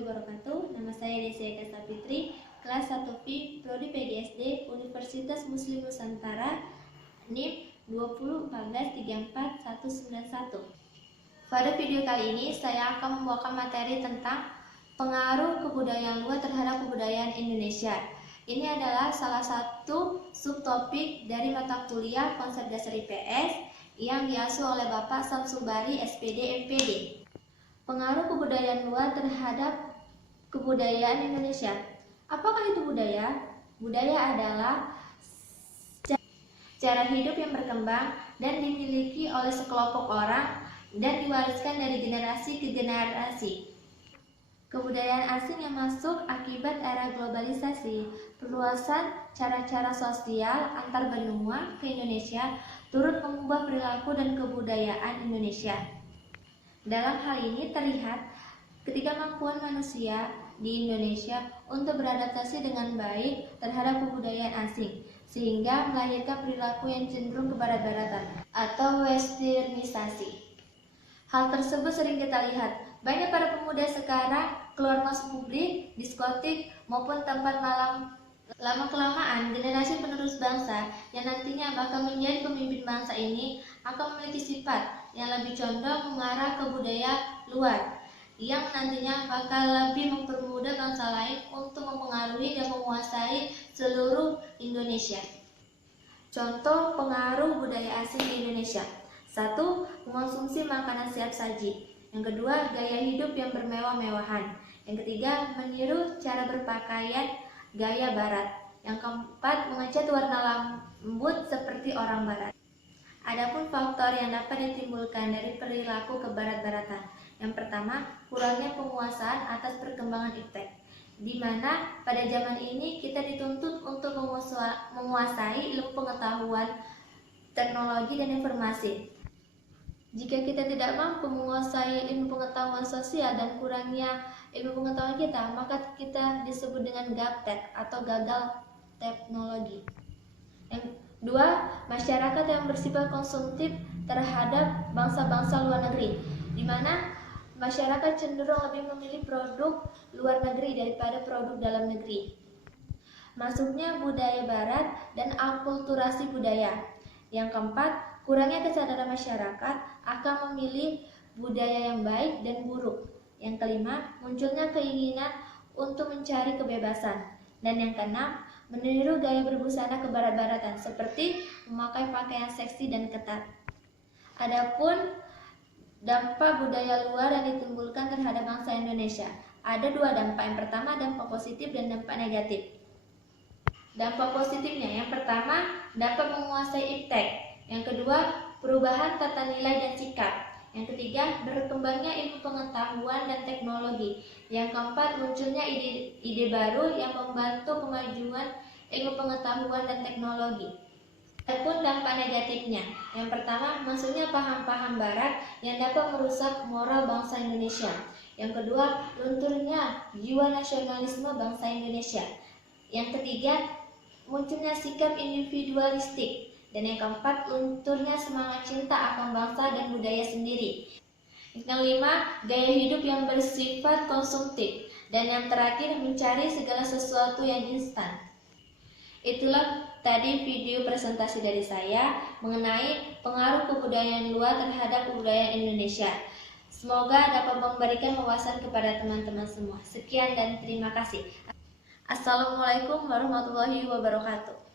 warahmatullahi wabarakatuh. Nama saya Desi Eka Sapitri, kelas 1V, Prodi PGSD, Universitas Muslim Nusantara, NIM 201434191. Pada video kali ini, saya akan membawakan materi tentang pengaruh kebudayaan luar terhadap kebudayaan Indonesia. Ini adalah salah satu subtopik dari mata kuliah Konsep Dasar IPS yang diasuh oleh Bapak Samsul Bari, SPD, MPD. Pengaruh kebudayaan luar terhadap kebudayaan Indonesia. Apakah itu budaya? Budaya adalah cara hidup yang berkembang dan dimiliki oleh sekelompok orang dan diwariskan dari generasi ke generasi. Kebudayaan asing yang masuk akibat era globalisasi, perluasan cara-cara sosial antar benua ke Indonesia turut mengubah perilaku dan kebudayaan Indonesia. Dalam hal ini terlihat ketidakmampuan manusia di Indonesia untuk beradaptasi dengan baik terhadap kebudayaan asing, sehingga melahirkan perilaku yang cenderung ke barat-baratan atau westernisasi. Hal tersebut sering kita lihat. Banyak para pemuda sekarang keluar masuk publik, diskotik, maupun tempat malam. Lama-kelamaan, generasi penerus bangsa yang nantinya bakal menjadi pemimpin bangsa ini akan memiliki sifat yang lebih condong mengarah ke budaya luar, yang nantinya bakal lebih mempermudah bangsa lain untuk mempengaruhi dan menguasai seluruh Indonesia. Contoh pengaruh budaya asing di Indonesia. 1. Mengonsumsi makanan siap saji. Yang kedua, gaya hidup yang bermewah-mewahan. Yang ketiga, meniru cara berpakaian gaya barat. Yang keempat, mengecat warna rambut seperti orang barat. Adapun faktor yang dapat ditimbulkan dari perilaku kebarat-baratan. Yang pertama, kurangnya penguasaan atas perkembangan iptek, di mana pada zaman ini kita dituntut untuk menguasai ilmu pengetahuan, teknologi, dan informasi. Jika kita tidak mampu menguasai ilmu pengetahuan sosial dan kurangnya ilmu pengetahuan kita, maka kita disebut dengan gaptek atau gagal teknologi. Yang kedua, masyarakat yang bersifat konsumtif terhadap bangsa-bangsa luar negeri, di mana masyarakat cenderung lebih memilih produk luar negeri daripada produk dalam negeri. Masuknya budaya barat dan akulturasi budaya. Yang keempat, kurangnya kesadaran masyarakat akan memilih budaya yang baik dan buruk. Yang kelima, munculnya keinginan untuk mencari kebebasan. Dan yang keenam, meniru gaya berbusana kebarat-baratan seperti memakai pakaian seksi dan ketat. Adapun dampak budaya luar yang ditimbulkan terhadap bangsa Indonesia, ada dua dampak. Yang pertama, dampak positif dan dampak negatif. Dampak positifnya, yang pertama, dapat menguasai iptek. Yang kedua, perubahan tata nilai dan sikap. Yang ketiga, berkembangnya ilmu pengetahuan dan teknologi. Yang keempat, munculnya ide baru yang membantu kemajuan ilmu pengetahuan dan teknologi. Adapun dampak negatifnya, yang pertama, masuknya paham-paham barat yang dapat merusak moral bangsa Indonesia. Yang kedua, lunturnya jiwa nasionalisme bangsa Indonesia. Yang ketiga, munculnya sikap individualistik. Dan yang keempat, lunturnya semangat cinta akan bangsa dan budaya sendiri. Yang kelima, gaya hidup yang bersifat konsumtif. Dan yang terakhir, mencari segala sesuatu yang instan. Itulah tadi video presentasi dari saya mengenai pengaruh kebudayaan luar terhadap kebudayaan Indonesia. Semoga dapat memberikan wawasan kepada teman-teman semua. Sekian dan terima kasih. Assalamualaikum warahmatullahi wabarakatuh.